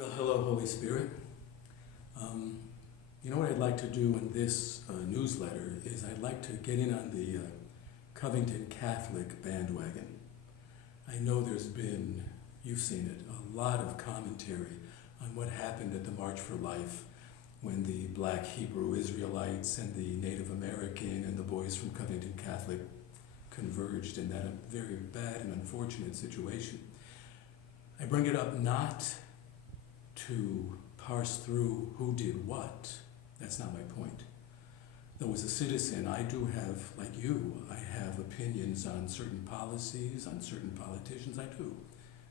Well, hello, Holy Spirit. You know what I'd like to do in this newsletter is I'd like to get in on the Covington Catholic bandwagon. I know there's been, you've seen it, a lot of commentary on what happened at the March for Life when the black Hebrew Israelites and the Native American and the boys from Covington Catholic converged in that very bad and unfortunate situation. I bring it up not to parse through who did what. That's not my point. Though as a citizen, I do have, like you, I have opinions on certain policies, on certain politicians, I do.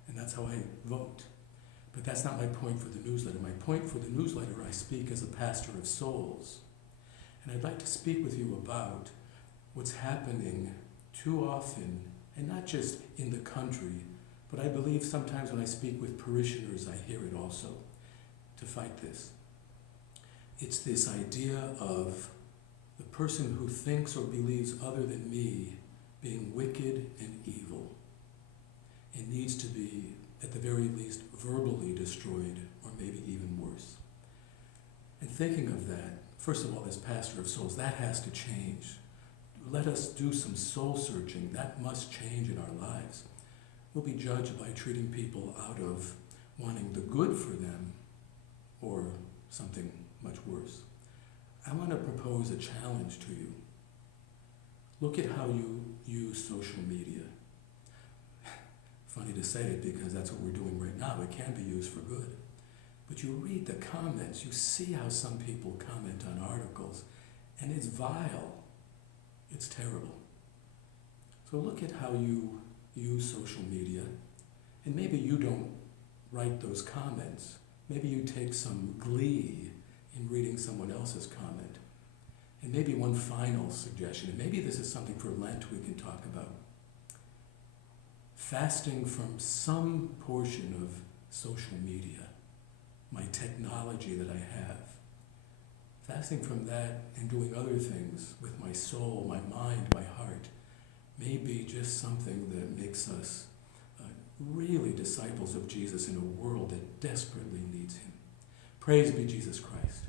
And that's how I vote. But that's not my point for the newsletter. My point for the newsletter, I speak as a pastor of souls. And I'd like to speak with you about what's happening too often, and not just in the country, but I believe sometimes when I speak with parishioners, I hear it also, to fight this. It's this idea of the person who thinks or believes other than me being wicked and evil and needs to be, at the very least, verbally destroyed, or maybe even worse. And thinking of that, first of all, as pastor of souls, that has to change. Let us do some soul searching. That must change in our lives. We'll be judged by treating people out of wanting the good for them or something much worse. I want to propose a challenge to you. Look at how you use social media. Funny to say it because that's what we're doing right now. It can be used for good. But you read the comments, you see how some people comment on articles, and it's vile. It's terrible. So look at how you use social media, and maybe you don't write those comments. Maybe you take some glee in reading someone else's comment. And maybe one final suggestion, and maybe this is something for Lent we can talk about. Fasting from some portion of social media, my technology that I have. Fasting from that and doing other things with my soul, my mind, my heart, may be just something that makes us really disciples of Jesus in a world that desperately needs him. Praise be Jesus Christ.